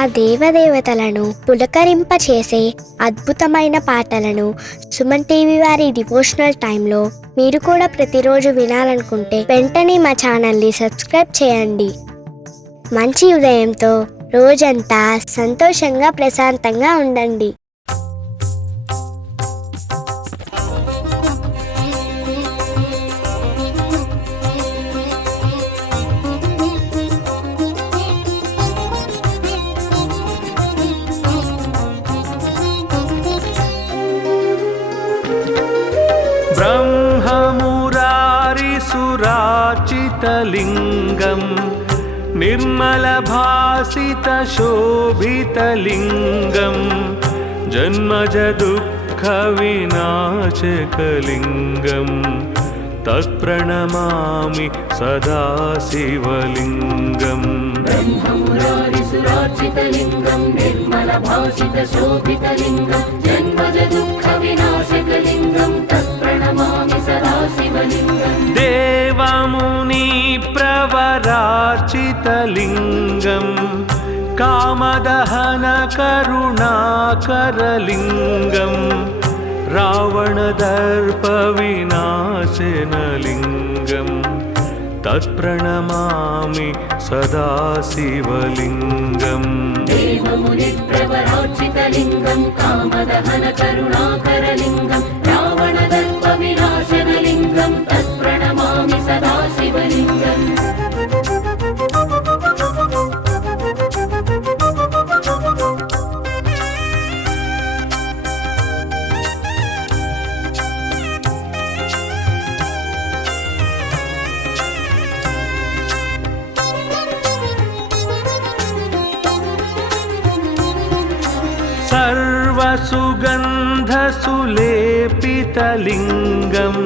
ఆ దేవదేవతలను పులకరింపచేసే అద్భుతమైన పాటలను సుమన్ టీవీ వారి డివోషనల్ టైంలో మీరు కూడా ప్రతిరోజు వినాలనుకుంటే వెంటనే మా ఛానల్ని సబ్స్క్రైబ్ చేయండి. మంచి ఉదయంతో రోజంతా సంతోషంగా ప్రశాంతంగా ఉండండి. ब्रह्ममुरारिसुराचितलिङ्गं निर्मलभासितशोभितलिङ्गं जन्मजदुःखविनाशकलिङ्गं तत्प्रणमामि सदा शिवलिङ्गम्. ब्रह्ममुरारिसुराचितलिङ्गं निर्मलभासितशोभितलिङ्गं जन्मजदुःखविनाशकलिङ्गं तत्प्रणमामि सदा शिवलिङ्गम्. देवमुनिप्रवरार्चितलिङ्गं कामदहनकरुणाकरलिङ्गं रावणदर्पविनाशनलिङ्गं तत्प्रणमामि सदा शिवलिङ्गम्. देवमुनिप्रवरार्चितलिङ्गं कामदहनकरुणाकरलिङ्गं रावणदर्पविनाशनलिङ्गं तत्प्रणमामि सदा शिवलिङ्गम्. सर्वसुगन्धसुलेपितलिङ्गं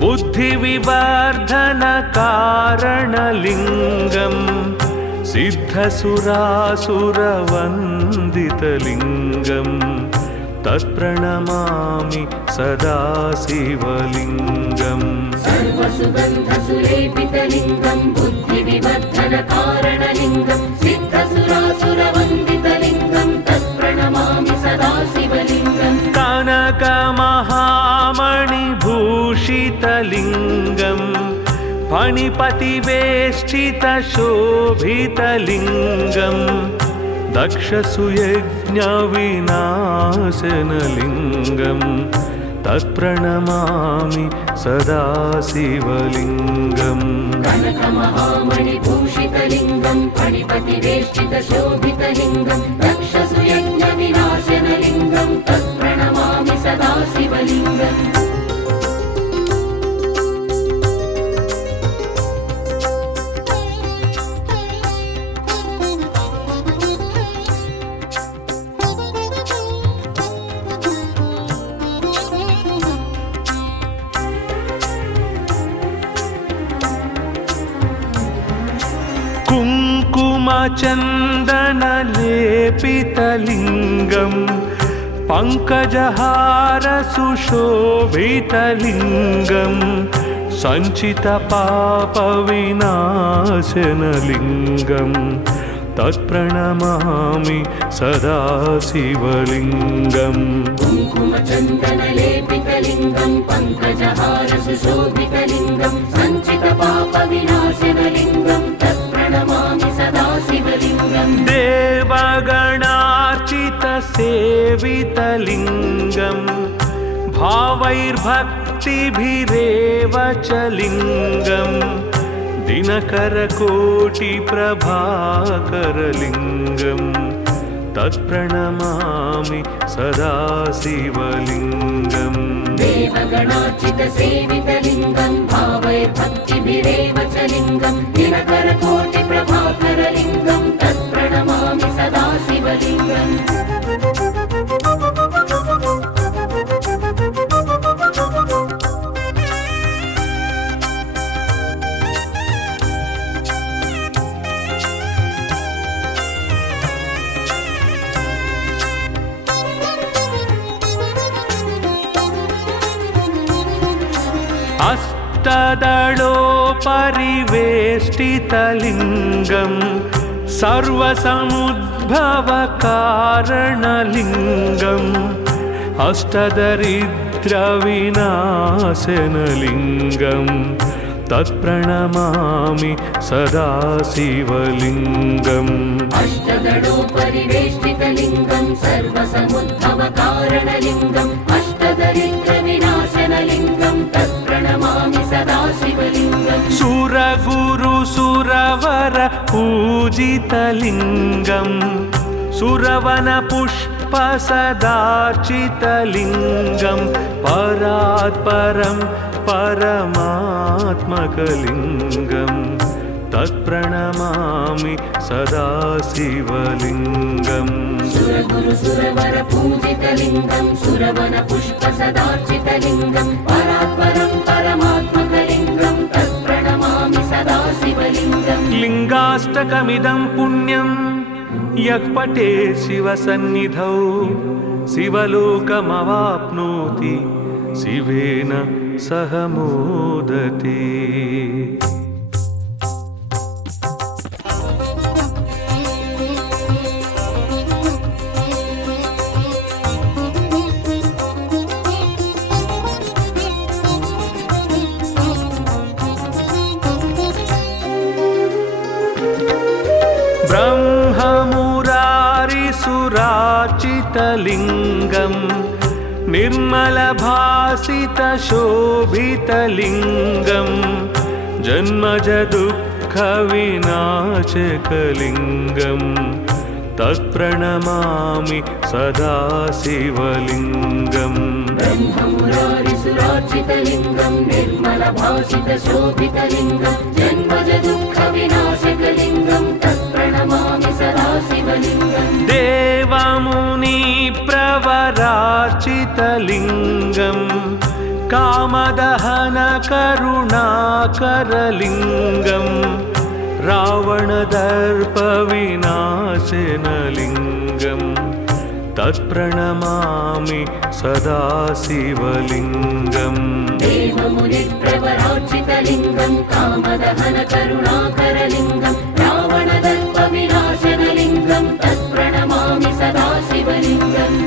बुद्धिविवर्धनकारणलिङ्गं सिद्धसुरासुरवन्दितलिङ्गं तत्प्रणमामि सदा शिवलिङ्गम्. सर्वसुगन्धसुलेपितलिङ्गं बुद्धिविवर्धनकारणलिङ्गं सिद्धसुरासुरवन्दितलिङ्गं तत्प्रणमामि सदा शिवलिङ्गम्. कनकमहामणिभूषितलिङ्गं फणिपतिवेष्टितशोभितलिङ्गं दक्षसुयज्ञविनाशनलिङ्गं तत्प्रणमामि सदा शिवलिङ्गम्. कनकमहामणिभूषितलिङ्गं फणिपतिवेष्टितशोभितलिङ्गं दक्षसुयज्ञविनाशनलिङ्गं तत्प्रणमामि सदा शिवलिङ्गम्. कुङ्कुमचन्दनलेपितलिङ्गं पङ्कजहारसुशोभितलिङ्गं सञ्चितपापविनाशनलिङ्गं तत्प्रणमामि सदा शिवलिङ्गम्. कुङ्कुमचन्दनलेपितलिङ्गं पङ्कजहारसुशोभितलिङ्गं सञ्चितपापविनाशनलिङ्गं तत्प्रणमामि सदा शिवलिङ्गम्. देवगणार्चितसेवितलिङ्गं भावैर्भक्तिभिरेव च लिङ्गं दिनकरकोटिप्रभाकरलिङ्गं तत्प्रणमामि सदा शिवलिङ्गम्. देवगणार्चितसेवितलिङ्गं भावैर्भक्तिभिरेव च लिङ्गं दिनकरकोटिप्रभाकरलिङ्गं तत्प्रणमामि सदा शिवलिङ्गम्. अष्टदलोपरिवेष्टितलिङ्गं सर्वसमुद्र उद्भवकारणलिङ्गम् अष्टदरिद्रविनाशनलिङ्गम् तत्प्रणमामि सदा शिवलिङ्गम् अष्टदलोपरिवेष्टितलिङ्गं सर्वसमुद्भवकारणलिङ्गम् अष्टदरिद्रविनाशनलिङ्गं तत्प्रणमामि सदा शिवलिङ्गम् सुरगुरुसुरवर पूजितलिङ्गम् सुरवनपुष्पसदार्चितलिङ्गं परात्परं परमात्मकलिङ्गम् तत्प्रणमामि सदा शिवलिङ्गम् सुरगुरुसुरवर पूजितलिङ्गं सुरवनपुष्पसदार्चितलिङ्गं परात्परं परमात्मकलिङ्गं तत्प्रणमामि सदा शिवलिङ्गम् लिङ्गाष्टकमिदं पुण्यं यः पठे शिवसन्निधौ शिवलोकमवाप्नोति शिवेन सह मोदते। ब्रह्ममुरारिसुरार्चितलिङ्गम् निर्मलभासितशोभितलिङ्गम् जन्मजदुःखविनाशकलिङ्गम् तत्प्रणमामि सदा शिवलिङ्गम् ब्रह्ममुरारिसुरार्चितलिङ्गं निर्मलभासितशोभितलिङ्गं जन्मजदुःखविनाशकलिङ्गं तत्प्रणमामि सदा शिवलिङ्गम् देवमुनिप्रवरार्चितलिङ्गम् कामदहनकरुणाकरलिङ्गम् रावणदर्पविनाशनलिङ्गम् तत्प्रणमामि सदा शिवलिङ्गम् देवमुनिप्रवरार्चितलिङ्गं कामदहनकरुणाकरलिङ्गं रावणदर्पविनाशनलिङ्गं तत्प्रणमामि सदा शिवलिङ्गम्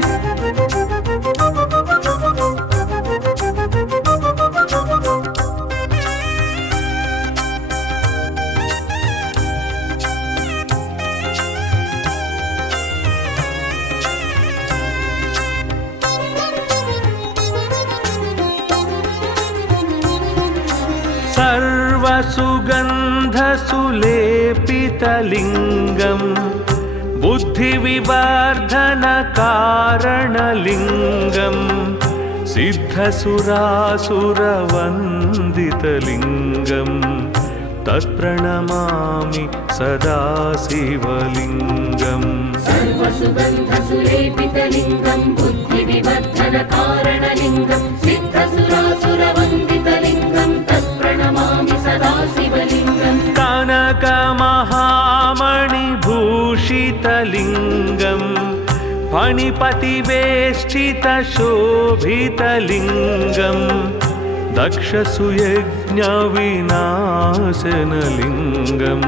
सर्वसुगन्धसुलेपितलिङ्गम् बुद्धिविवर्धनकारणलिङ्गम् सिद्धसुरासुरवन्दितलिङ्गम् तत्प्रणमामि सदा शिवलिङ्गम् सर्वसुगन्धसुलेपितलिङ्गं बुद्धिविवर्धनकारणलिङ्गं सिद्धसुरासुरवन्दितलिङ्गं तत्प्रणमामि सदा शिवलिङ्गम् कनकमहामणिभूषितलिङ्गम् फणिपतिवेष्टितशोभितलिङ्गम् दक्षसुयज्ञविनाशनलिङ्गम्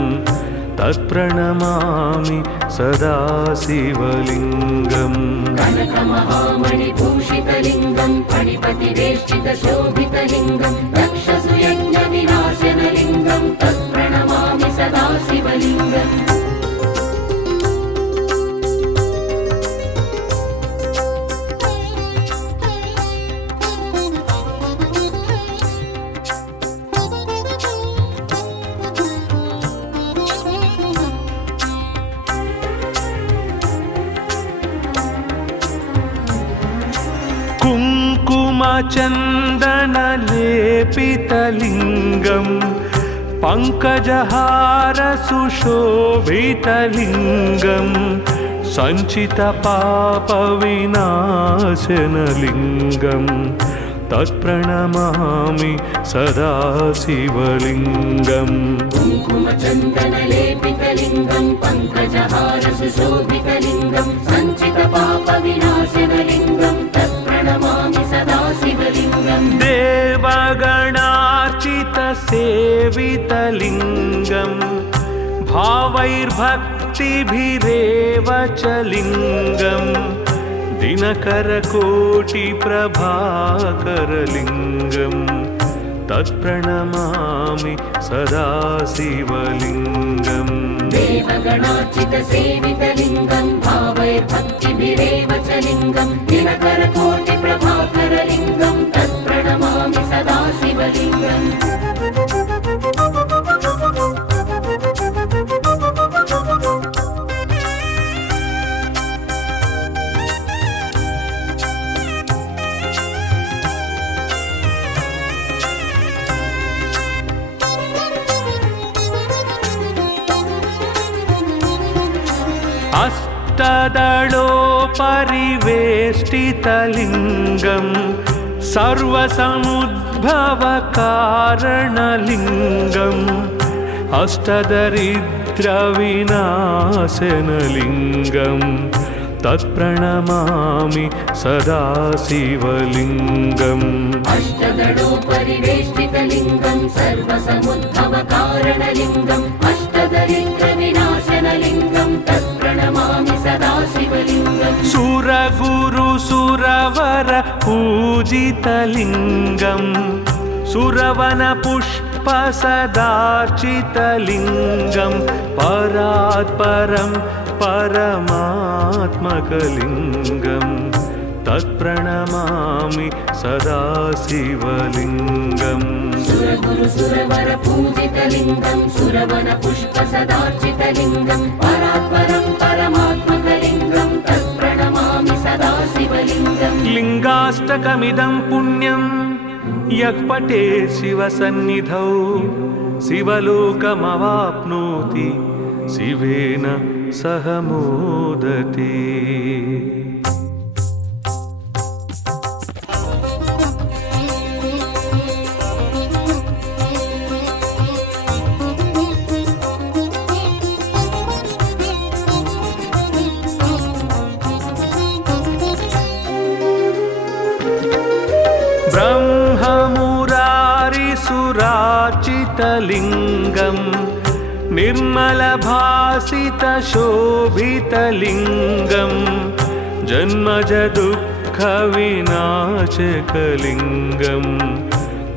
तत्प्रणमामि सदा शिवलिङ्गम् कनकमहामणिभूषितलिङ्गं फणिपतिवेष्टितशोभितलिङ्गं दक्षसुयज्ञविनाशनलिङ्गं तत्प्रणमामि सदा शिवलिङ्गम् कुङ्कुमचन्दनलेपितलिङ्गम् पङ्कजहारसुशोभितलिङ्गम् सञ्चितपापविनाशनलिङ्गम् तत्प्रणमामि सदा शिवलिङ्गम् कुङ्कुमचन्दनलेपितलिङ्गं पङ्कजहारसुशोभितलिङ्गं सञ्चितपापविनाशनलिङ्गं तत्प्रणमामि सदा शिवलिङ्गम् देवगणार्चितसेवितलिङ्गम् भावैर्भक्तिभिरेव च लिङ्गं दिनकरकोटिप्रभाकरलिङ्गं तत्प्रणमामि सदा शिवलिङ्गम् देवगणार्चितसेवितलिङ्गं भावैर्भक्तिभिरेव च लिङ्गं दिनकरकोटिप्रभाकरलिङ्गं तत्प्रणमामि सदा शिवलिङ्गम् अष्टदलोपरिवेष्टितलिङ्गं सर्वसमुद्भवकारणलिङ्गम् अष्टदरिद्रविनाशनलिङ्गं तत्प्रणमामि सदा शिवलिङ्गम् अष्टदलोपरिवेष्टितलिङ्गं सर्वसमुद्भवकारणलिङ्गम् अष्टदरिद्रविनाशनलिङ्गं तत्प्रणमामि सदा शिवलिङ्गम् सुरगुरुसुरवर पूजितलिङ्गं सुरवनपुष्पसदार्चितलिङ्गं परात्परं परमात्मकलिङ्गं तत्प्रणमामि सदा शिवलिङ्गम् सुरगुरुसुरवर पूजितलिङ्गं सुरवनपुष्पसदार्चितलिङ्गं परात्परं परमात्मकलिङ्गं तत्प्रणमामि सदा शिवलिङ्गम् लिङ्गाष्टकमिदं पुण्यं यः पठेत् शिवसन्निधौ शिवलोकमवाप्नोति शिवेन सह मोदते। ब्रह्ममुरारिसुराचितलिङ्गं निर्मलभासितशोभितलिङ्गं जन्मजदुःखविनाशकलिङ्गं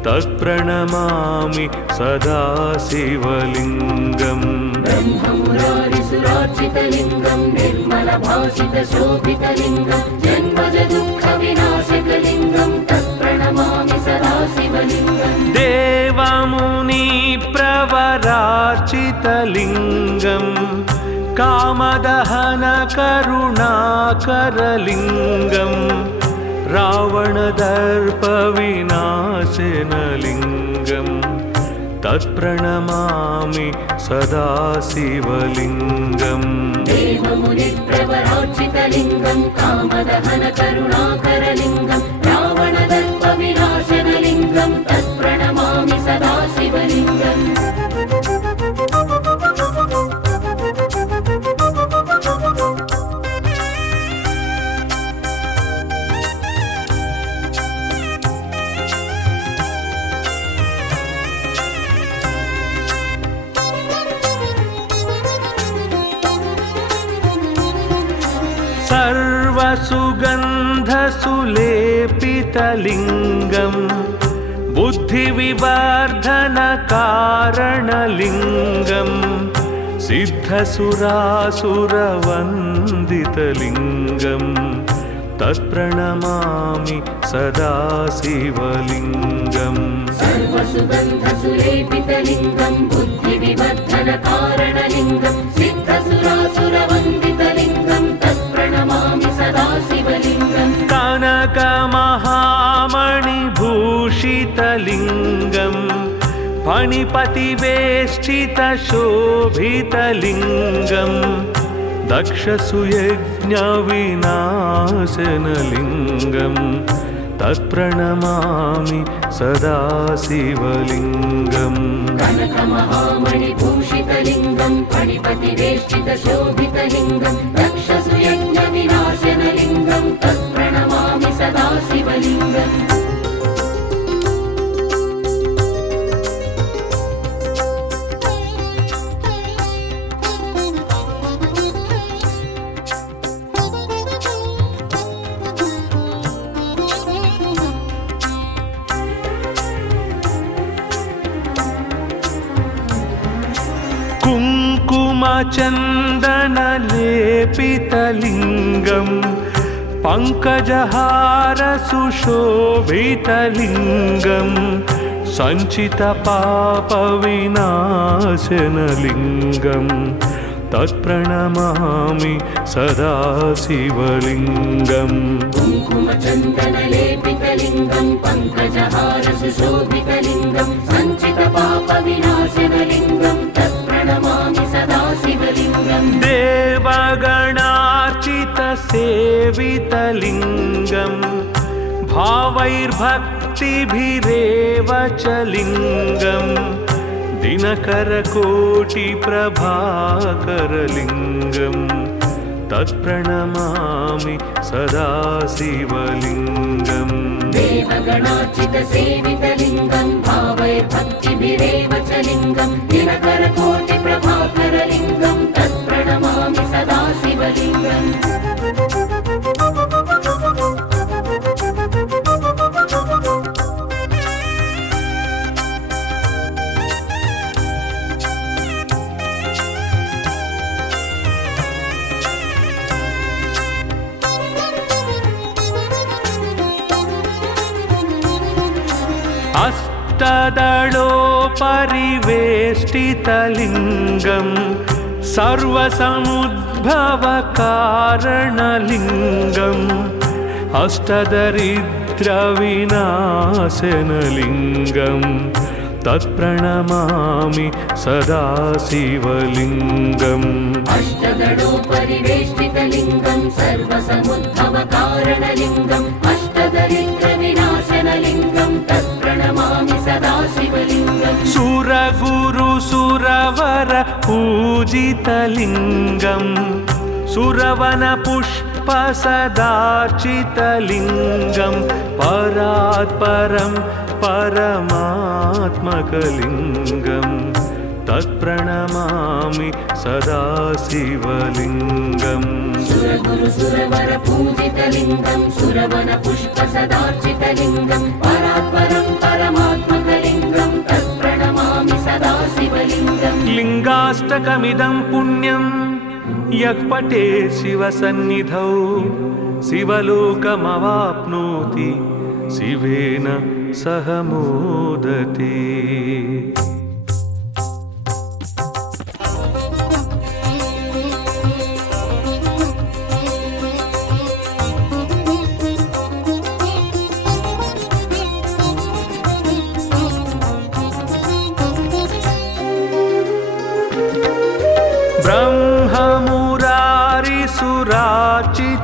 तत्प्रणमामि सदा शिवलिङ्गम् ब्रह्ममुरारिसुरार्चितलिङ्गं निर्मलभासितशोभितलिङ्गं जन्मजदुःखविनाशकलिङ्गं तत्प्रणमामि सदा शिवलिङ्गम् देवमुनिप्रवरार्चितलिङ्गं कामदहनकरुणाकरलिङ्गं रावणदर्पविनाशनलिङ्गं तत्प्रणमामि सदा शिवलिङ्गम् देवमुनिप्रवरार्चितलिङ्गं कामदहनकरुणाकरलिङ्गं रावणदर्पविनाशनलिङ्गं तत्प्रणमामि सदा शिवलिङ्गम् सर्वसुगन्धसुलेपितलिङ्गं बुद्धिविवर्धनकारणलिङ्गं सिद्धसुरासुरवन्दितलिङ्गं तत्प्रणमामि सदा शिवलिङ्गम् सर्वसुगन्धसुलेपितलिङ्गं बुद्धिविवर्धनकारणलिङ्गं सिद्धसुरासुरवन्दितलिङ्गं तत्प्रणमामि सदा शिवलिङ्गम् कनकमहामणिभूषितलिङ्गं फणिपतिवेष्टितशोभितलिङ्गं दक्षसुयज्ञविनाशनलिङ्गं तत्प्रणमामि सदा शिवलिङ्गम् कनकमहामणिभूषितलिङ्गं फणिपतिवेष्टितशोभितलिङ्गं दक्षसुयज्ञविनाशनलिङ्गं तत्प्रणमामि सदा शिवलिङ्गम् कुङ्कुमचन्दनलेपितलिङ्गं पङ्कजहारसुशोभितलिङ्गं सञ्चितपापविनाशनलिङ्गं तत्प्रणमामि सदा शिवलिङ्गम् कुङ्कुमचन्दनलेपितलिङ्गं पङ्कजहारसुशोभितलिङ्गं सञ्चितपापविनाशनलिङ्गं तत्प्रणमामि सदा शिवलिङ्गम् देवगणार्चितसेवितलिङ्गं भावैर्भक्तिभिरेव च लिङ्गं दिनकरकोटिप्रभाकरलिङ्गं तत्प्रणमामि सदा शिवलिङ्गम् देवगणार्चितसेवितलिङ्गं भावैर्भक्तिभिरेव च लिङ्गं दिनकरकोटिप्रभाकरलिङ्गं तत्प्रणमामि सदा शिवलिङ्गम् अष्टदलोपरिवेष्टितलिङ्गं सर्वसमुद्भवकारणलिङ्गम् अष्टदरिद्रविनाशनलिङ्गं तत्प्रणमामि सदा शिवलिङ्गम् अष्टदलोपरिवेष्टितलिङ्गं सर्वसमुद्भवकारणलिङ्गम् अष्टदरिद्रविनाशनलिङ्गं तत्प्रणमामि सदा शिवलिङ्गम् सुरगुरुसुरवर पूजितलिङ्गं सुरवनपुष्पसदार्चितलिङ्गं परात्परं परमात्मकलिङ्गं तत्प्रणमामि सदा शिवलिङ्गम् सुरगुरुसुरवर पूजितलिङ्गं सुरवनपुष्पसदार्चितलिङ्गं परात्परं परमात्मकलिङ्गं तत्प्रणमामि सदा शिवलिङ्गम् लिङ्गाष्टकमिदं पुण्यं यः पठेत् शिवसन्निधौ शिवलोकमवाप्नोति शिवेन सह मोदते।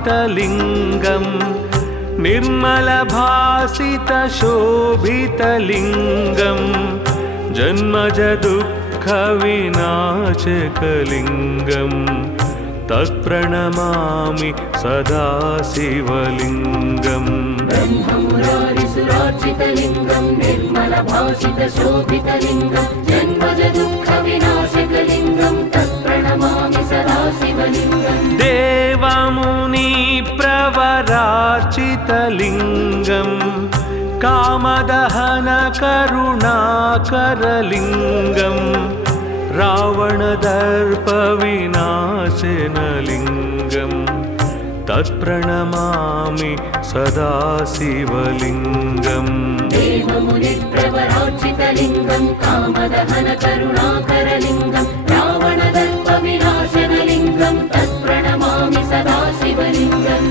ब्रह्ममुरारिसुरार्चितलिङ्गं निर्मलभासितशोभितलिङ्गं जन्मजदुःखविनाशकलिङ्गं तत्प्रणमामि सदा शिवलिङ्गम् ब्रह्ममुरारिसुरार्चितलिङ्गं निर्मलभासितशोभितलिङ्गं जन्मजदुःखविनाशकलिङ्गं तत्प्रणमामि सदा शिवलिङ्गम् देवमुनिप्रवरार्चितलिङ्गं कामदहनकरुणाकरलिङ्गं रावणदर्पविनाशनलिङ्गं तत्प्रणमामि सदा शिवलिङ्गम् देवमुनिप्रवरार्चितलिङ्गं कामदहनकरुणाकरलिङ्गं रावणदर्पविनाशनलिङ्गं तत्प्रणमामि सदा शिवलिङ्गम्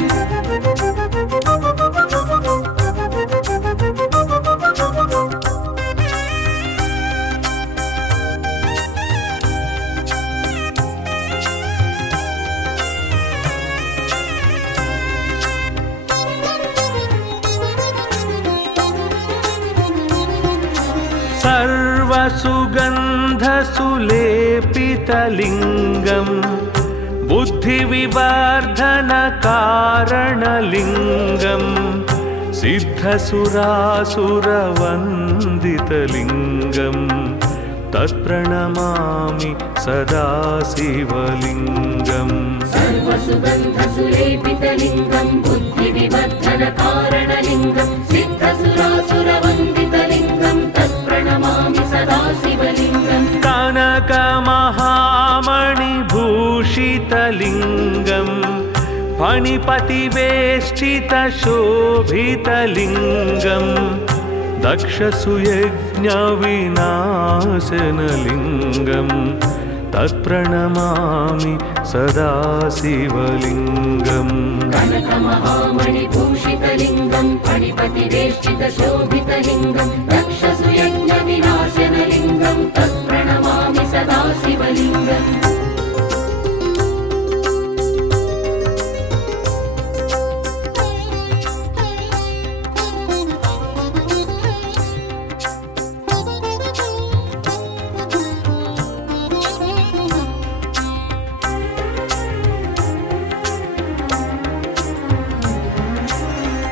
सर्वसुगन्धसुलेपितलिङ्गं बुद्धिविवर्धनकारणलिङ्गं सिद्धसुरासुरवन्दितलिङ्गं तत्प्रणमामि सदा शिवलिङ्गम् सर्वसुगन्धसुलेपितलिङ्गं बुद्धिविवर्धनकारणलिङ्गं सिद्धसुरासुरवन्दितलिङ्गं तत्प्रणमामि सदा शिवलिङ्गम् कनकमहामणि भूषितलिङ्गं फणिपतिवेष्टितशोभितलिङ्गं दक्षसुयज्ञविनाशनलिङ्गं तत्प्रणमामि सदा शिवलिङ्गम् कनकमहामणिभूषितलिङ्गं फणिपतिवेष्टितशोभितलिङ्गं दक्षसुयज्ञविनाशनलिङ्गं तत्प्रणमामि सदा शिवलिङ्गम्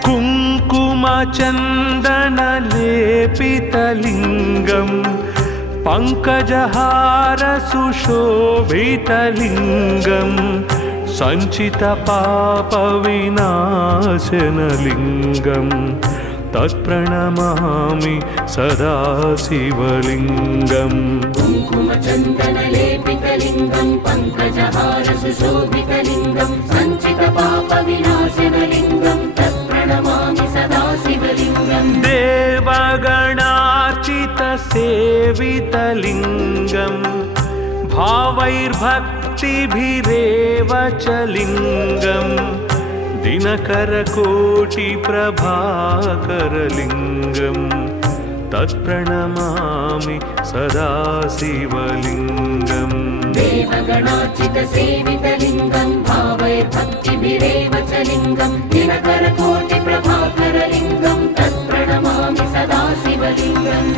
कुङ्कुमचन्दनलेपितलिङ्गं पङ्कजहारसुशोभितलिङ्गं सञ्चितपापविनाशनलिङ्गं तत्प्रणमामि सदा शिवलिङ्गम् कुङ्कुमचन्दनलेपितलिङ्गं पङ्कजहारसुशोभितलिङ्गं सञ्चितपापविनाशनलिङ्गं तत्प्रणमामि सदा शिवलिङ्गम् देवगणार्चितसेवितलिङ्गं भावैर्भक्तिभिरेव च लिङ्गं दिनकरकोटिप्रभाकरलिङ्गं तत्प्रणमामि सदा शिवलिङ्गम् देवगणार्चितसेवितलिङ्गं भावैर्भक्तिभिरेव च लिङ्गं दिनकरकोटिप्रभाकरलिङ्गं तत्प्रणमामि सदा शिवलिङ्गम्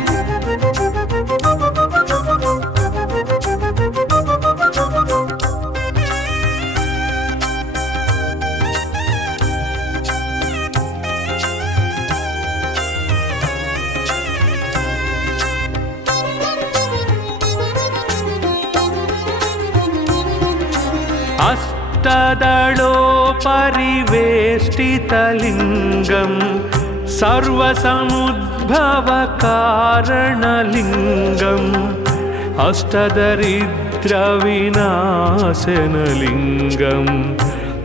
अष्टदलोपरिवेष्टितलिङ्गं सर्वसमुद्भवकारणलिङ्गम् अष्टदरिद्रविनाशनलिङ्गं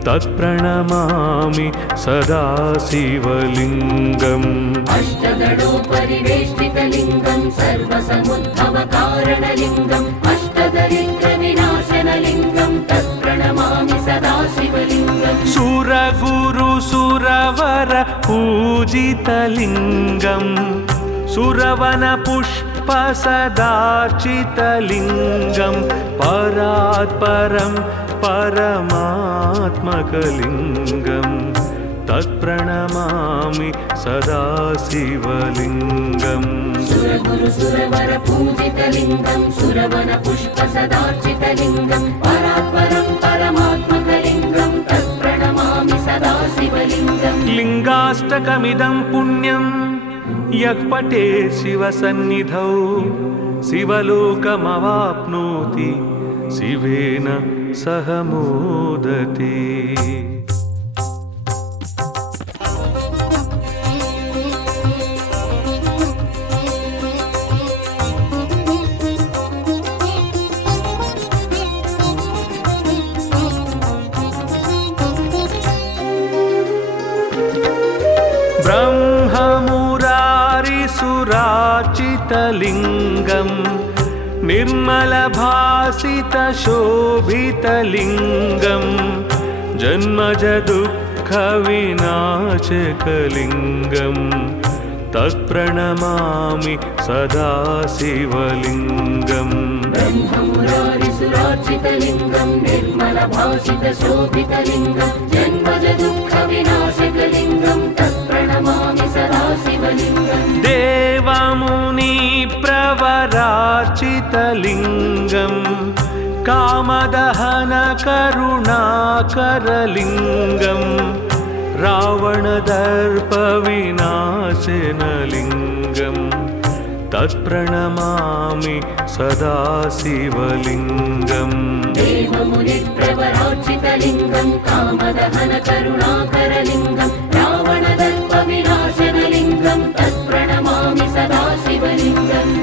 तत्प्रणमामि सदा शिवलिङ्गम् अष्टदलोपरिवेष्टितलिङ्गं सर्वसमुद्भवकारणलिङ्गम् अष्टदरिद्रविनाशनलिङ्गं तत्प्रणमामि सदा शिवलिङ्गम् सुरगुरुसुरवर पूजितलिङ्गं सुरवनपुष्पसदार्चितलिङ्गं परात्परं परमात्मकलिङ्गं तत्प्रणमामि सदा शिवलिङ्गम् सुरगुरुसुरवर पूजितलिङ्गं सुरवनपुष्पसदार्चितलिङ्गं परात्परं परमात्मकलिङ्गं तत्प्रणमामि सदा शिवलिङ्गम् लिङ्गाष्टकमिदं पुण्यं यः पठेत् शिवसन्निधौ शिवलोकमवाप्नोति शिवेन सह मोदते। ब्रह्ममुरारिसुरार्चितलिङ्गं निर्मलभासितशोभितलिङ्गं जन्मजदुःखविनाशकलिङ्गं तत्प्रणमामि सदा शिवलिङ्गम् ब्रह्ममुरारिसुरार्चितलिङ्गं निर्मलभासितशोभितलिङ्गं जन्मजदुःखविनाशकलिङ्गं तत्प्रणमामि सदा शिवलिङ्गम् देवमुनिप्रवरार्चितलिङ्गं कामदहनकरुणाकरलिङ्गं रावणदर्पविनाशनलिङ्गं तत्प्रणमामि सदा शिवलिङ्गम् देवमुनिप्रवरार्चितलिङ्गं कामदहनकरुणाकरलिङ्गं रावणदर्पविनाशनलिङ्गं तत्प्रणमामि सदा शिवलिङ्गम्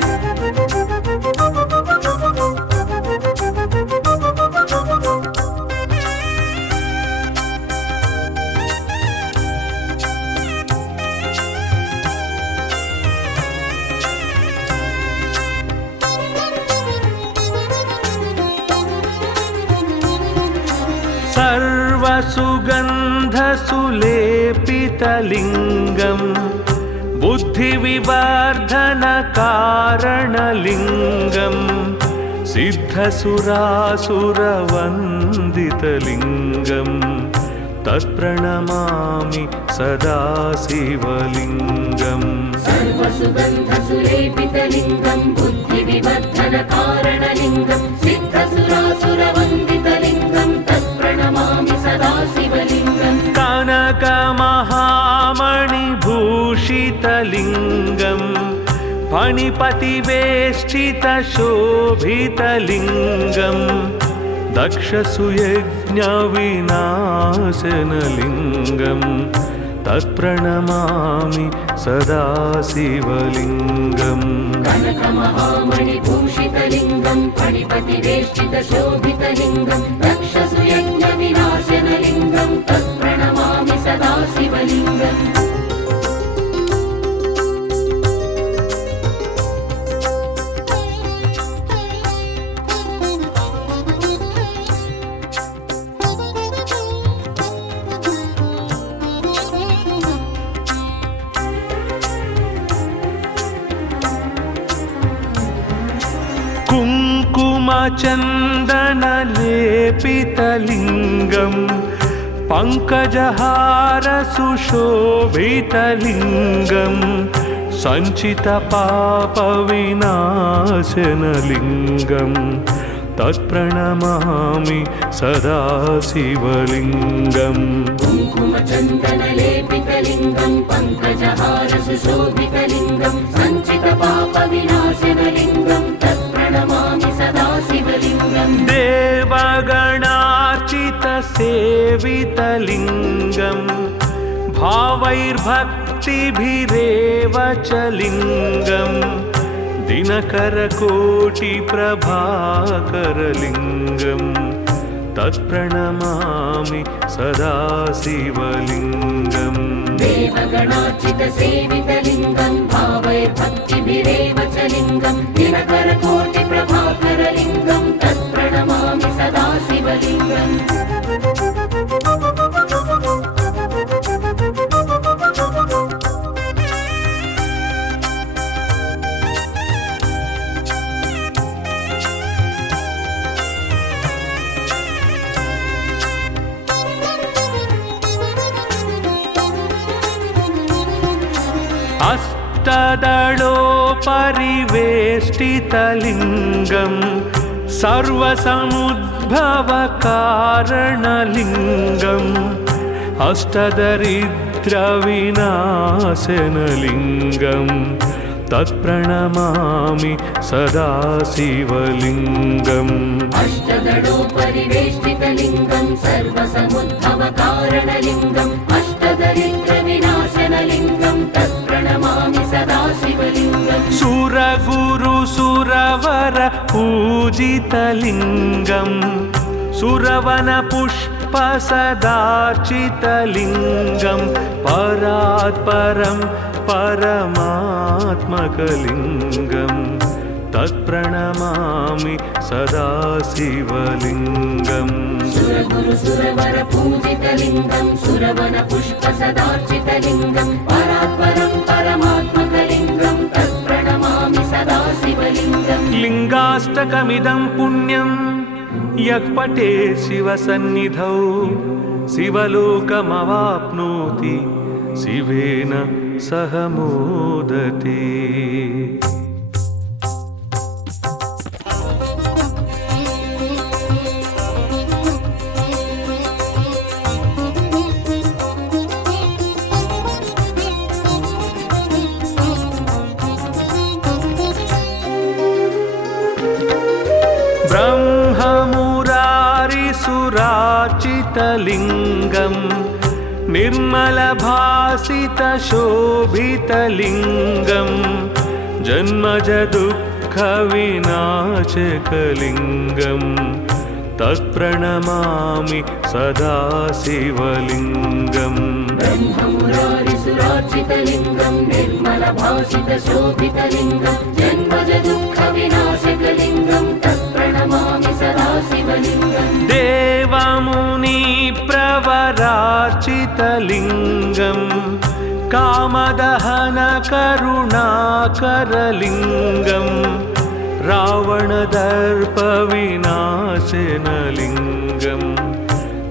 सर्वसुगन्धसुलेपितलिङ्गम् बुद्धिविवर्धनकारणलिङ्गम् सिद्धसुरासुरवन्दितलिङ्गम् तत्प्रणमामि सदा शिवलिङ्गम् सर्वसुगन्धसुलेपितलिङ्गम् बुद्धिविवर्धनकारणलिङ्गम् सिद्धसुरासुरवन्दितलिङ्गम् तत्प्रणमामि सदा शिवलिङ्गम् कनकमहामणिभूषितलिङ्गम् फणिपतिवेष्टितशोभितलिङ्गम् दक्षसुयज्ञविनाशनलिङ्गम् तत्प्रणमामि सदा शिवलिङ्गम् कनकमहामणिभूषितलिङ्गम् फणिपतिवेष्टितशोभितलिङ्गम् दक्षसुयज्ञविनाशनलिङ्गम् तत्प्रणमामि सदा शिवलिङ्गम् कुङ्कुमचन्दनलेपितलिङ्गम् पङ्कजहारसुशोभितलिङ्गम् सञ्चितपापविनाशनलिङ्गम् तत्प्रणमामि सदा शिवलिङ्गम् कुङ्कुमचन्दनलेपितलिङ्गम् पङ्कजहारसुशोभितलिङ्गम् सञ्चितपापविनाशनलिङ्गम् तत्प्रणमामि सदा शिवलिङ्गम् देवगणार्चितसेवितलिङ्गम् भावैर्भक्तिभिरेव च लिङ्गम् दिनकरकोटिप्रभाकरलिङ्गम् तत्प्रणमामि सदा शिवलिङ्गम् देवगणार्चितसेवितलिङ्गम् भावैर्भक्तिभिरेव च लिङ्गम् दिनकरकोटिप्रभाकरलिङ्गम् तत्प्रणमामि सदा शिवलिङ्गम् अष्टदलोपरिवेष्टितलिङ्गम् सर्वसमुद्भवकारणलिङ्गम् अष्टदरिद्रविनाशनलिङ्गम् तत्प्रणमामि सदा शिवलिङ्गम् अष्टदलोपरिवेष्टितलिङ्गम् सर्वसमुद्भवकारणलिङ्गम् अष्टदरिद्रविनाशनलिङ्गम् तत्प्रणमामि सदा शिवलिङ्गम् सुरगुरुसुरवर पूजितलिङ्गम् सुरवनपुष्पसदार्चितलिङ्गम् परात्परं परमात्मकलिङ्गम् तत्प्रणमामि सदा शिवलिङ्गम् सुरगुरुसुरवर पूजितलिङ्गम् सुरवनपुष्पसदार्चितलिङ्गम् परात्परं परमात्मकलिङ्गम् तत्प्रणमामि सदा शिवलिङ्गम् लिङ्गाष्टकमिदं पुण्यं यः पठेत् शिवसन्निधौ शिवलोकमवाप्नोति शिवेन सह मोदते। ब्रह्ममुरारिसुरार्चितलिङ्गम् निर्मलभासितशोभितलिङ्गम् जन्मजदुःखविनाशकलिङ्गम् तत्प्रणमामि सदा शिवलिङ्गम् ब्रह्ममुरारिसुरार्चितलिङ्गम् निर्मलभासितशोभितलिङ्गम् जन्मजदुःखविनाशकलिङ्गम् तत्प्रणमामि सदा शिवलिङ्गम् देवमुनि सुरवरार्चितलिङ्गं कामदहनकरुणाकरलिङ्गं रावणदर्पविनाशनलिङ्गं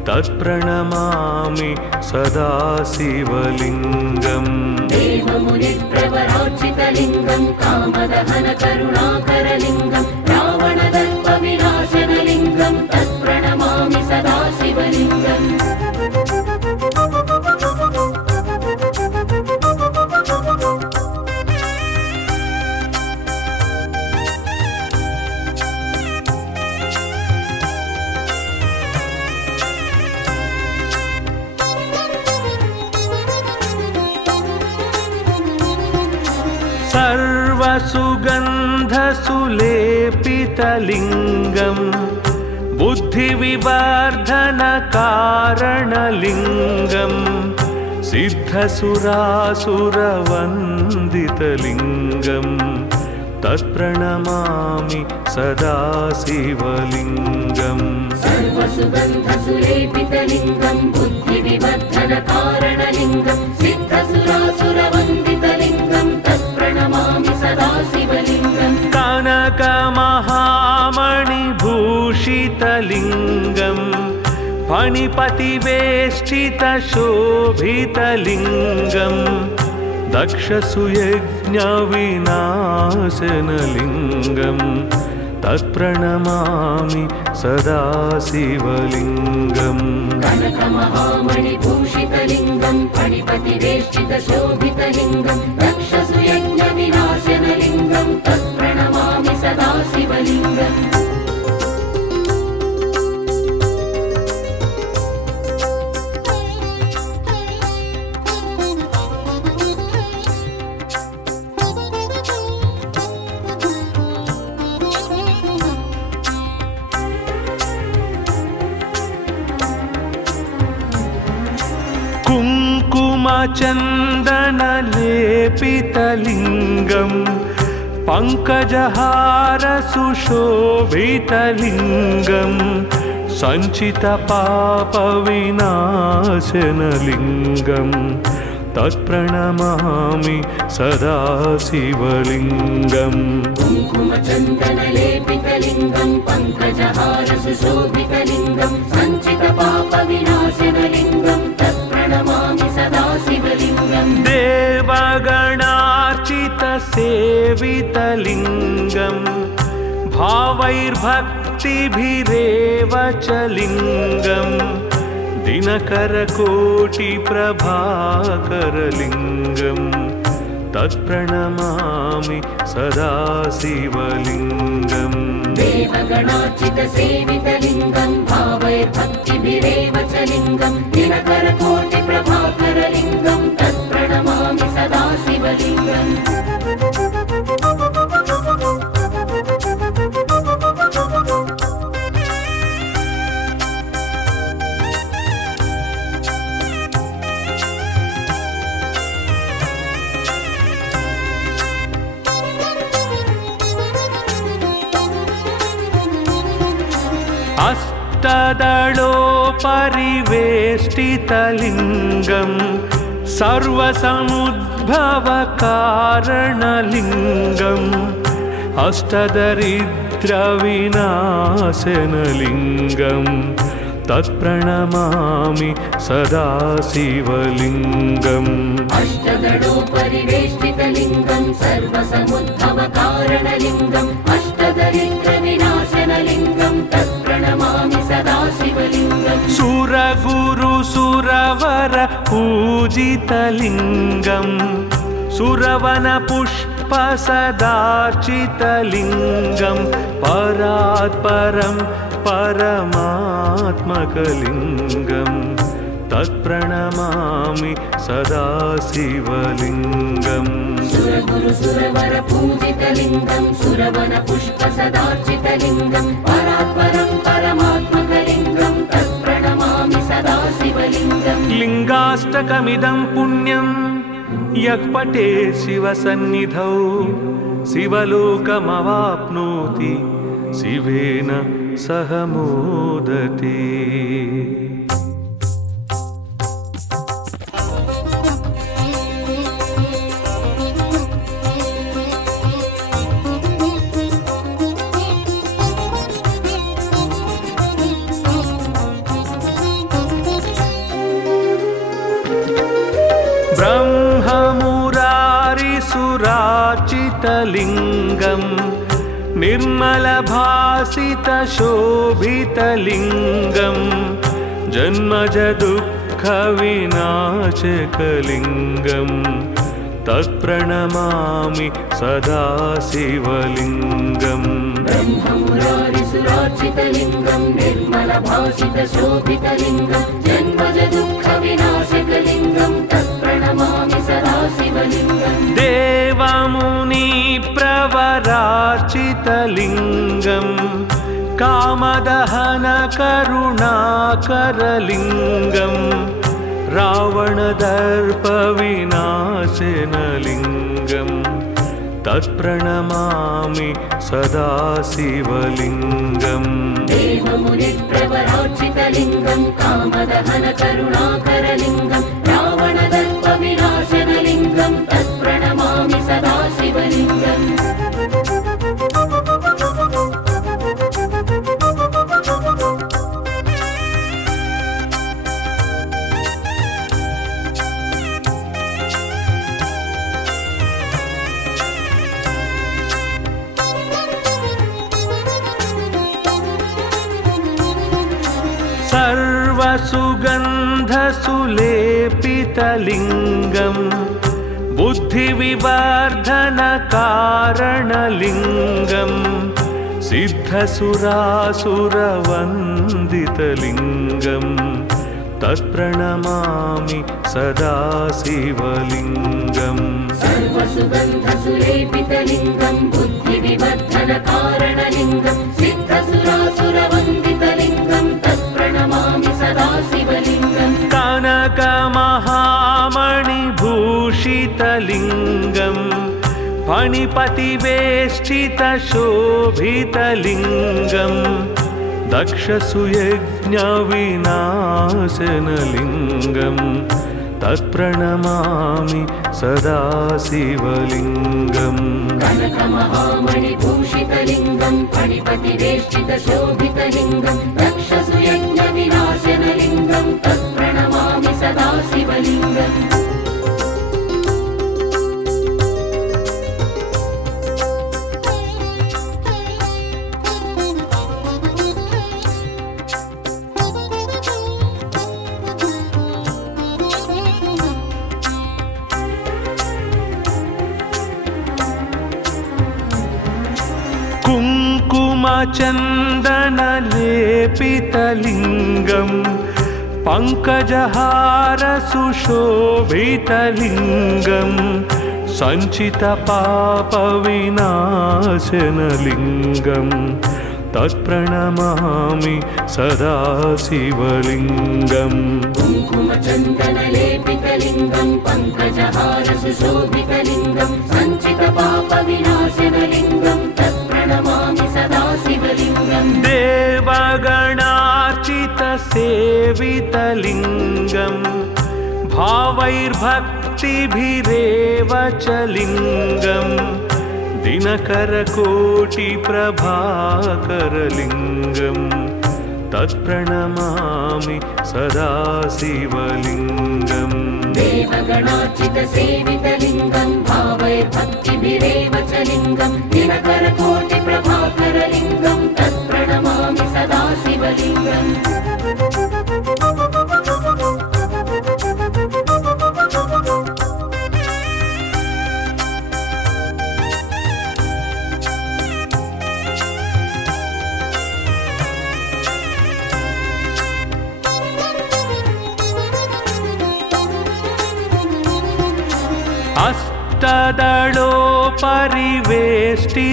तत्प्रणमामि सदा शिवलिङ्गम् देवमुनिप्रवरार्चितलिङ्गं कामदहनकरुणाकरलिङ्गं रावणदर्पविनाशनलिङ्गं तत्प्रणमामि सदा शिवलिङ्गम् सर्वसुगन्धसुलेपितलिङ्गं बुद्धिविवर्धनकारणलिङ्गं सिद्धसुरासुरवन्दितलिङ्गं तत्प्रणमामि सदा शिवलिङ्गम् सर्वसुगन्धसुलेपितलिङ्गं बुद्धिविवर्धनकारणलिङ्गं सिद्धसुरासुरवन्दितलिङ्गं तत्प्रणमामि सदा शिवलिङ्गम् कनकमहामणिभूषितलिङ्गं फणिपतिवेष्टितशोभितलिङ्गं दक्षसुयज्ञविनाशनलिङ्गं तत्प्रणमामि सदा शिवलिङ्गम् कनकमहामणिभूषितलिङ्गं फणिपतिवेष्टितशोभितलिङ्गं दक्षसुयज्ञविनाशनलिङ्गं तत्प्रणमामि सदा शिवलिङ्गम् कुङ्कुमचन्दनलेपितलिङ्गं पङ्कजहारसुशोभितलिङ्गं सञ्चितपापविनाशनलिङ्गं तत्प्रणमामि सदा शिवलिङ्गम् कुङ्कुमचन्दनलेपितलिङ्गं पङ्कजहारसुशोभितलिङ्गं सञ्चितपापविनाशनलिङ्गं तत्प्रणमामि सदा शिवलिङ्गम् देवगणार्चितसेवितलिङ्गं भावैर्भक्तिभिरेव च लिङ्गं दिनकरकोटिप्रभाकरलिङ्गं तत्प्रणमामि सदा शिवलिङ्गम् देवगणार्चितसेवितलिङ्गं भावैर्भक्तिभिरेव च लिङ्गं दिनकरकोटिप्रभाकरलिङ्गं तत्प्रणमामि सदा शिवलिङ्गम् अष्टदलोपरिवेष्टितलिङ्गं सर्वसमुद्भवकारणलिङ्गम् अष्टदरिद्रविनाशनलिङ्गं तत्प्रणमामि सदा शिवलिङ्गम् अष्टदलोपरिवेष्टितलिङ्गं सर्वसमुद्भवकारणलिङ्गम् अष्टदरिद्रविनाशनलिङ्गं तत्प्रणमामि सदा शिवलिङ्गम् सुरगुरुसुरवर पूजितलिङ्गं सुरवनपुष्पसदार्चितलिङ्गं परात्परं परमात्मकलिङ्गं तत्प्रणमामि सदा शिवलिङ्गम् सुरगुरुसुरवर पूजितलिङ्गं सुरवनपुष्पसदार्चितलिङ्गं परात्परं परमात्मकलिङ्गं तत्प्रणमामि सदा शिवलिङ्गम् लिङ्गाष्टकमिदं पुण्यं यः पठे शिवसन्निधौ शिवलोकमवाप्नोति शिवेन सह मोदते। प्रभाकरलिङ्गं निर्मलभासितशोभितलिङ्गं जन्मज दुःखविनाशकलिङ्गं तत्प्रणमामि सदा शिवलिङ्गम् ब्रह्ममुरारिसुरार्चितलिङ्गं निर्मलभासितशोभितलिङ्गं जन्मज दुःखविनाशकलिङ्गं तत्प्रणमामि सदा शिवलिङ्गम् देवमुनिप्रवरार्चितलिङ्गं कामदहनकरुणाकरलिङ्गं रावणदर्पविनाशनलिङ्गं तत्प्रणमामि सदा शिवलिङ्गम् देवमुनिप्रवरार्चितलिङ्गं कामदहनकरुणाकरलिङ्गं रावणदर्पविनाशनलिङ्गं तत्प्रणमामि सदा शिवलिङ्गम् सर्वसुगन्धसुलेपितलिङ्गं बुद्धिविवर्धनकारणलिङ्गं सिद्धसुरासुरवन्दितलिङ्गं तत्प्रणमामि सदा शिवलिङ्गम् सर्वसुगन्धसुलेपितलिङ्गं बुद्धिविवर्धनकारणलिङ्गं सिद्धसुरासुरवन्दितलिङ्गं तत्प्रणमामि सदा शिवलिङ्गम् कनकमहामणिभूषितलिङ्गं फणिपतिवेष्टितशोभितलिङ्गं दक्षसुयज्ञविनाशनलिङ्गं तत्प्रणमामि सदा शिवलिङ्गम् कनकमहामणिभूषितलिङ्गं फणिपतिवेष्टितशोभितलिङ्गं दक्षसुयज्ञविनाशनलिङ्गं तत्प्रणमामि सदा शिवलिङ्गम् कुङ्कुमचन्दनलेपितलिङ्गं पङ्कजहारसुशोभितलिङ्गं सञ्चितपापविनाशनलिङ्गं तत्प्रणमामि सदा शिवलिङ्गम् कुङ्कुमचन्दनलेपितलिङ्गं पङ्कजहारसुशोभितलिङ्गं सञ्चितपापविनाशनलिङ्गं तत्प्रणमामि सदा शिवलिङ्गम् देवगणार्चितसेवितलिङ्गं भावैर्भक्तिभिरेव च लिङ्गं दिनकरकोटिप्रभाकरलिङ्गं तत्प्रणमामि सदा शिवलिङ्गम् देवगणार्चितसेवितलिङ्गं भावैर्भक्तिभिरेव च लिङ्गं दिनकरकोटिप्रभाकरलिङ्गं तत्प्रणमामि सदा शिवलिङ्गम्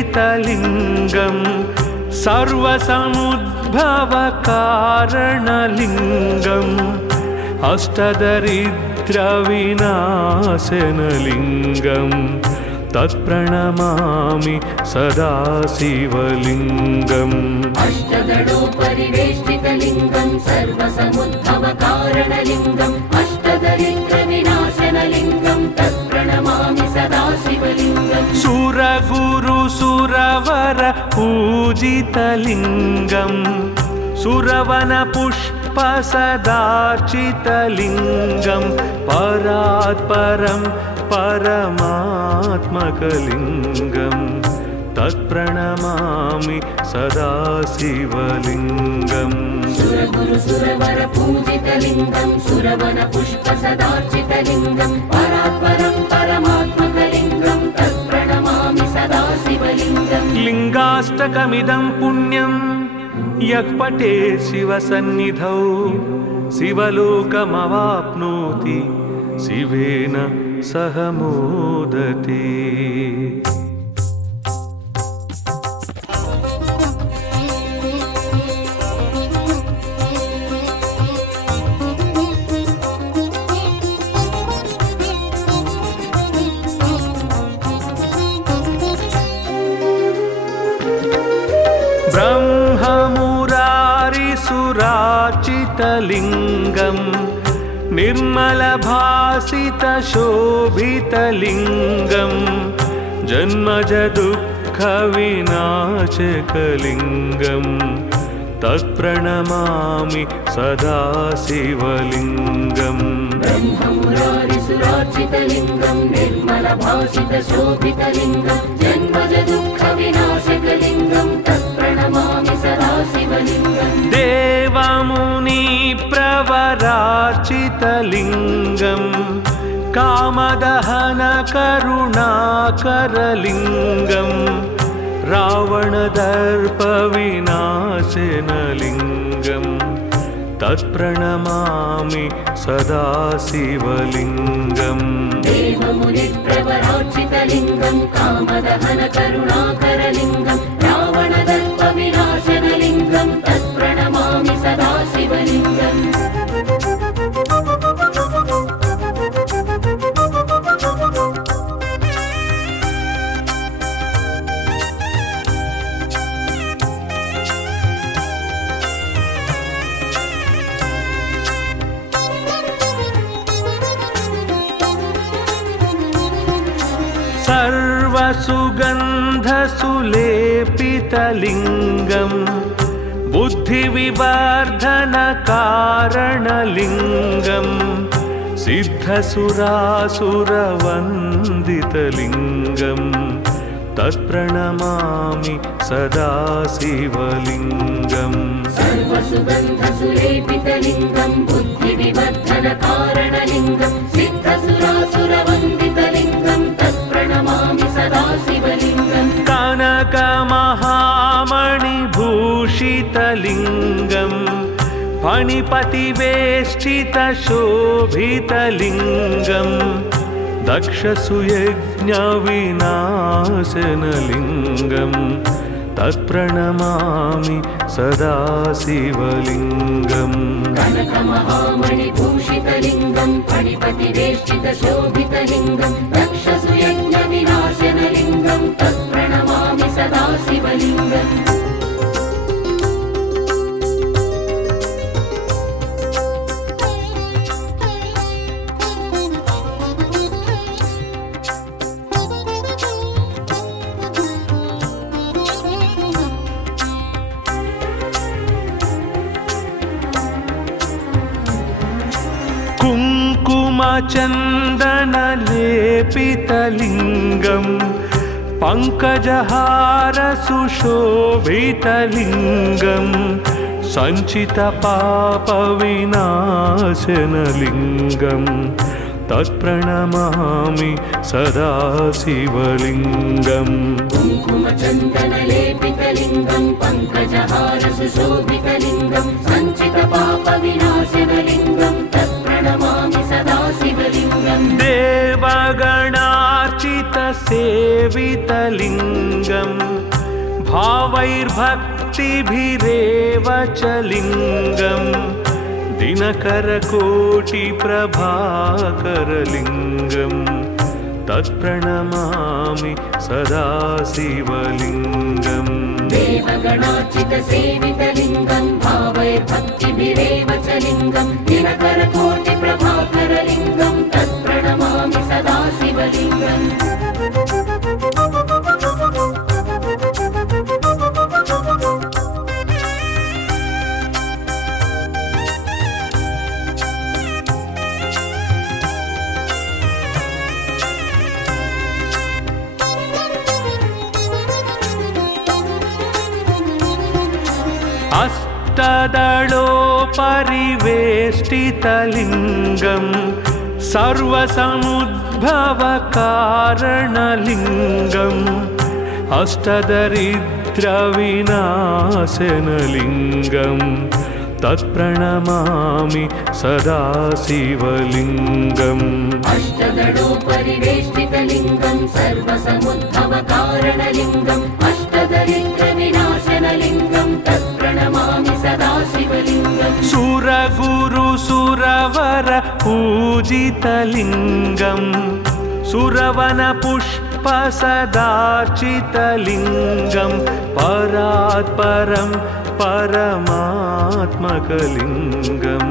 अष्टदलोपरिवेष्टितलिङ्गं सर्वसमुद्भवकारणलिङ्गम् अष्टदरिद्रविनाशनलिङ्गं तत्प्रणमामि सदा शिवलिङ्गम् अष्टदलोपरिवेष्टितलिङ्गं सर्वसमुद्भवकारणलिङ्गम् अष्टदरिद्रविनाशनलिङ्गं तत्प्रणमामि सदा शिवलिङ्गम् सुरगुरुसुरवर पूजितलिङ्गं सुरवनपुष्पसदार्चितलिङ्गं परात् परं परमात्मकलिङ्गं तत्प्रणमामि सदा शिवलिङ्गम् सुरगुरु सुरवर पूजितलिङ्गं सुरवन पुष्प सदार्चितलिङ्गं परात्परं परमात्मकलिङ्गं तत्प्रणमामि सदा शिवलिङ्गम् लिङ्गाष्टकमिदं पुण्यं यः पठे शिवसन्निधौ शिवलोकमवाप्नोति शिवेन सह मोदते। ब्रह्ममुरारिसुराचितलिङ्गं निर्मलभासितशोभितलिङ्गं जन्मजदुःखविनाशकलिङ्गं तत्प्रणमामि सदा शिवलिङ्गम् ब्रह्ममुरारिसुरार्चितलिङ्गं निर्मलभासितशोभितलिङ्गं जन्मजदुःखविनाशकलिङ्गं तत्प्रणमामि सदा शिवलिङ्गम् देवमुनिप्रवरार्चितलिङ्गं कामदहनकरुणाकरलिङ्गं रावणदर्पविनाशनलिङ्गं तत्प्रणमामि सदा शिवलिङ्गम् देवमुनिप्रवरार्चितलिङ्गं कामदहनकरुणाकरलिङ्गं रावणदर्पविनाशनलिङ्गं तत्प्रणमामि सदा शिवलिङ्गम् सर्वसुगन्धसुलेपितलिङ्गं बुद्धिविवर्धनकारणलिङ्गं सिद्धसुरासुरवन्दितलिङ्गं तत्प्रणमामि सदा शिवलिङ्गम् सर्वसुगन्धसुलेपितलिङ्गं बुद्धिविवर्धनकारणलिङ्गं सिद्धसुरासुरवन्दितलिङ्गं तत्प्रणमामि सदा शिवलिङ्गम् कनकमहामणिभूषितलिङ्गं फणिपतिवेष्टितशोभितलिङ्गं दक्षसुयज्ञविनाशनलिङ्गं तत्प्रणमामि सदा शिवलिङ्गम् कनकमहामणिभूषितलिङ्गं फणिपतिवेष्टितशोभितलिङ्गं दक्षसुयज्ञविनाशनलिङ्गं तत्प्रणमामि सदा शिवलिङ्गम् कुङ्कुमचन्दनलेपितलिङ्गं पङ्कजहारसुशोभितलिङ्गं सञ्चितपापविनाशनलिङ्गं तत्प्रणमामि सदा शिवलिङ्गम् कुङ्कुमचन्दनलेपितलिङ्गं पङ्कजहारसुशोभितलिङ्गं सञ्चितपापविनाशनलिङ्गं तत्प्रणमामि सदा शिवलिङ्गम् देवगणार्चितसेवितलिङ्गं भावैर्भक्तिभिरेव च लिङ्गं दिनकरकोटिप्रभाकरलिङ्गं तत्प्रणमामि सदा शिवलिङ्गम् देवगणार्चितसेवितलिङ्गं भावैर्भक्तिभिरेव च लिङ्गं दिनकरकोटिप्रभाकरलिङ्गं तत्प्रणमामि सदा शिवलिङ्गम् अष्टदलोपरिवेष्टितलिङ्गं सर्वसमुद्भवकारणलिङ्गम् अष्टदरिद्रविनाशनलिङ्गं तत्प्रणमामि सदा शिवलिङ्गम् अष्टदलोपरिवेष्टितलिङ्गं सर्वसमुद्भवकारणलिङ्गम् अष्टदरिद्रविनाशनलिङ्गं तत्प्रणमामि सदा शिवलिङ्गम् सुरगुरुसुरवर पूजितलिङ्गं सुरवनपुष्पसदार्चितलिङ्गं परात्परं परमात्मकलिङ्गं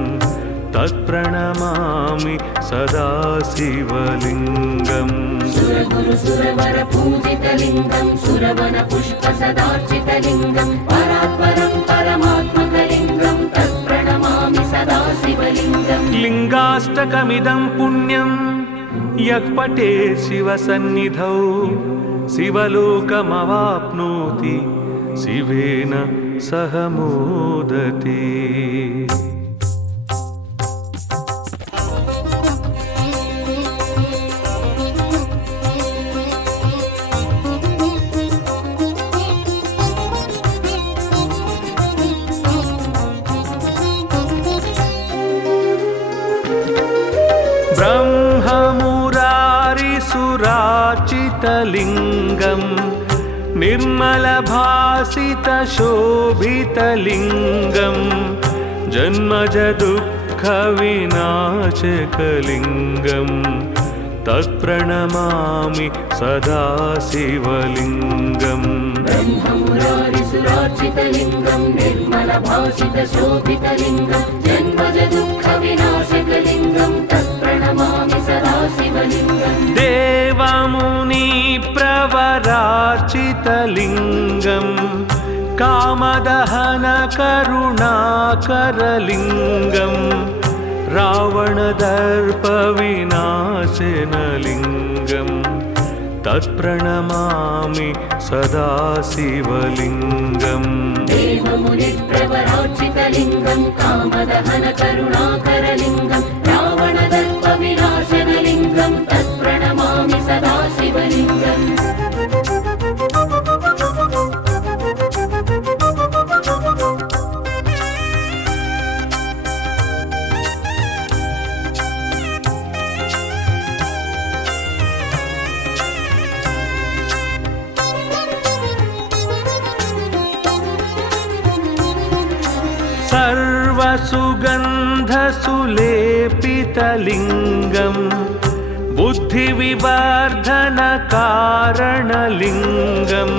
तत्प्रणमामि सदा शिवलिङ्गम् सुरगुरुसुरवर पूजितलिङ्गं सुरवनपुष्पसदार्चितलिङ्गं परात्परं परमात्मकलिङ्गं तत्प्रणमामि सदा शिवलिङ्गम् लिङ्गाष्टकमिदं पुण्यं यः पठेत् शिवसन्निधौ शिवलोकमवाप्नोति शिवेन सह मोदते। ब्रह्ममुरारिसुरार्चितलिङ्गं निर्मलभासितशोभितलिङ्गं जन्मजदुःखविनाशकलिङ्गं तत्प्रणमामि सदा शिवलिङ्गम् ब्रह्ममुरारिसुरार्चितलिङ्गं निर्मलभासितशोभितलिङ्गं जन्मजदुःखविनाशकलिङ्गं तत्प्रणमामि सदा शिवलिङ्गम् देवमुनिप्रवरार्चितलिङ्गं कामदहनकरुणाकरलिङ्गं रावणदर्पविनाशनलिङ्गं तत्प्रणमामि सदा शिवलिङ्गम् देवमुनिप्रवरार्चितलिङ्गं कामदहनकरुणाकरलिङ्गं रावणदर्पविनाशनलिङ्गं तत्प्रणमामि सदा शिवलिङ्गम् सर्वसुगन्धसुलेपितलिङ्गं बुद्धिविवर्धनकारणलिङ्गं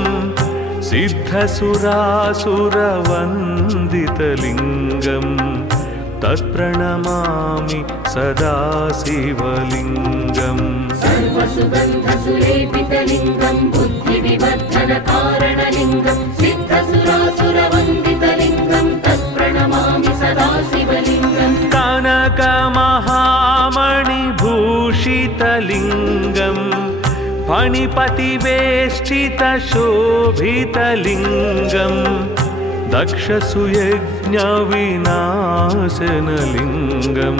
सिद्धसुरासुरवन्दितलिङ्गं तत्प्रणमामि सदा शिवलिङ्गम् सर्वसुगन्धसुलेपितलिङ्गं बुद्धिविवर्धनकारणलिङ्गं सिद्धसुरासुरवन्दितलिङ्गं तत्प्रणमामि सदा शिवलिङ्गम् कनकमहामणिभूषितलिङ्गं फणिपतिवेष्टितशोभितलिङ्गं दक्षसुयज्ञविनाशनलिङ्गं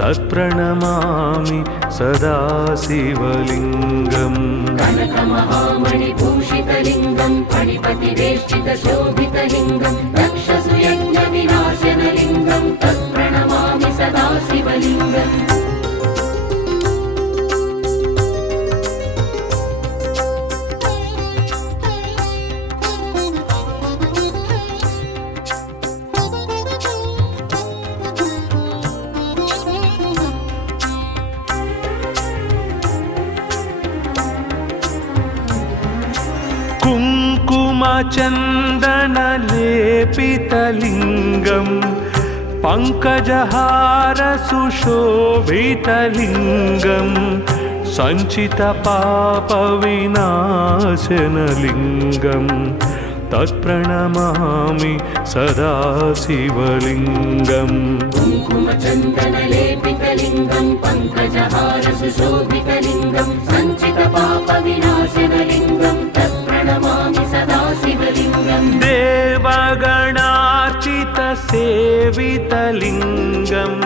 तत्प्रणमामि सदा शिवलिङ्गम् कनकमहामणिभूषितलिङ्गं फणिपतिवेष्टितशोभितलिङ्गं दक्षसुयज्ञविनाशनलिङ्गं तत्प्रणमामि सदा शिवलिङ्गम् कुङ्कुमचन्दनलेपितलिङ्गं पङ्कजहारसुशोभितलिङ्गं सञ्चितपापविनाशनलिङ्गं तत्प्रणमामि सदा शिवलिङ्गम् कुङ्कुमचन्दनलेपितलिङ्गं पङ्कजहारसुशोभितलिङ्गं सञ्चितपापविनाशनलिङ्गं तत्प्रणमामि सदा शिवलिङ्गम् देवगणार्चित सेवितलिङ्गम्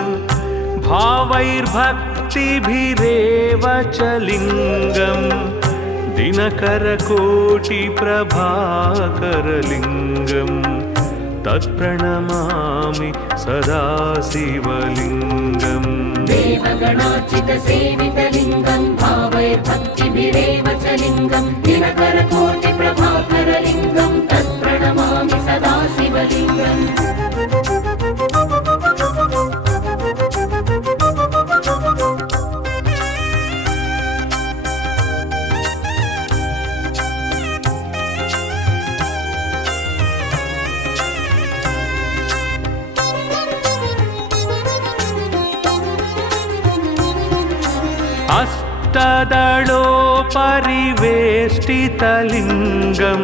भावैर्भक्तिभिरेव च लिङ्गम् दिनकरकोटिप्रभाकरलिङ्गम् तत्प्रणमामि सदा शिवलिङ्गम् देवगणार्चितसेवितलिङ्गं भावैर्भक्तिभिरेव च लिङ्गं दिनकरकोटिप्रभाकरलिङ्गं तत्प्रणमामि सदा शिवलिङ्गम् अष्टदलोपरिवेष्टितलिङ्गं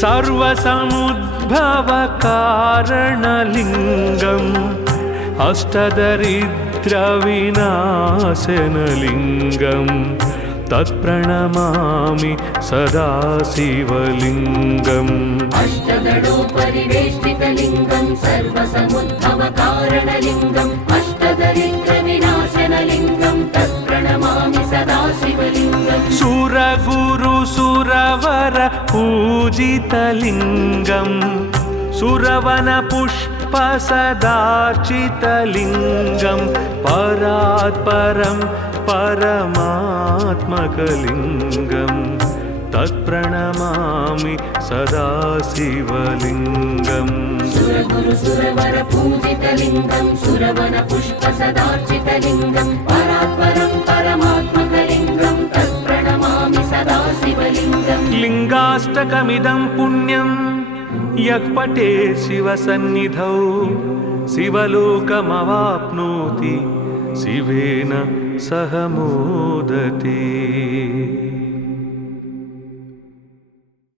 सर्वसमुद्भवकारणलिङ्गम् अष्टदरिद्रविनाशनलिङ्गम् तत्प्रणमामि सदा शिवलिङ्गम् अष्टदलोपरिवेष्टितलिङ्गं सर्वसमुद्भवकारणलिङ्गम् अष्टदरिद्रविनाशनलिङ्गं तत्प्रणमामि सदा शिवलिङ्गम् सुरगुरुसुरवर पूजितलिङ्गम् सुरवनपुष्पसदार्चितलिङ्गम् परात्परं परमात्मकलिङ्गम् तत्प्रणमामि सदा शिवलिङ्गम् सुरगुरुसुरवर पूजितलिङ्गं सुरवनपुष्पसदार्चितलिङ्गं परात्परं परमात्मकलिङ्गं तत्प्रणमामि सदा शिवलिङ्गम् लिङ्गाष्टकमिदं पुण्यं यः पठेत् शिवसन्निधौ शिवलोकमवाप्नोति शिवेन सह मोदते।